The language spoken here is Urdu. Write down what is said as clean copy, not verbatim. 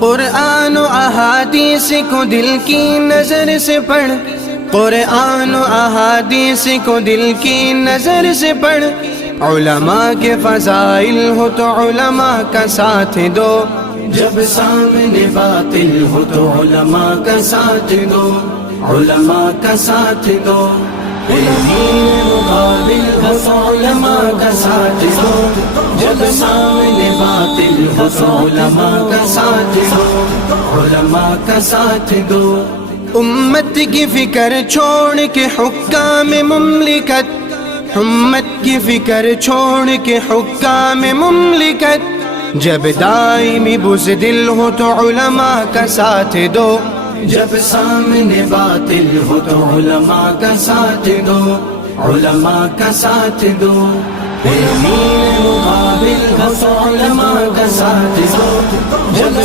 قرآن و احادیث کو دل کی نظر سے پڑھ، قرآن و احادیث کو دل کی نظر سے پڑھ، علماء کے فضائل ہو تو علماء کا ساتھ دو، جب سامنے باطل ہو تو علماء کا ساتھ دو، علماء کا ساتھ دو، مقابل ہو تو علماء کا ساتھ دو، جب سامنے باطل ہو تو علماء کا ساتھ دو، علماء کا ساتھ دو۔ امت کی فکر چھوڑ کے حکام مملکت، امت کی فکر چھوڑ کے حکام مملکت، جب دائمی بزدل ہو تو علماء کا ساتھ دو، جب سامنے باطل ہو تو علماء کا ساتھ دو، علماء کا ساتھ دو، مقابل ہو تو علماء کا ساتھ دو، جب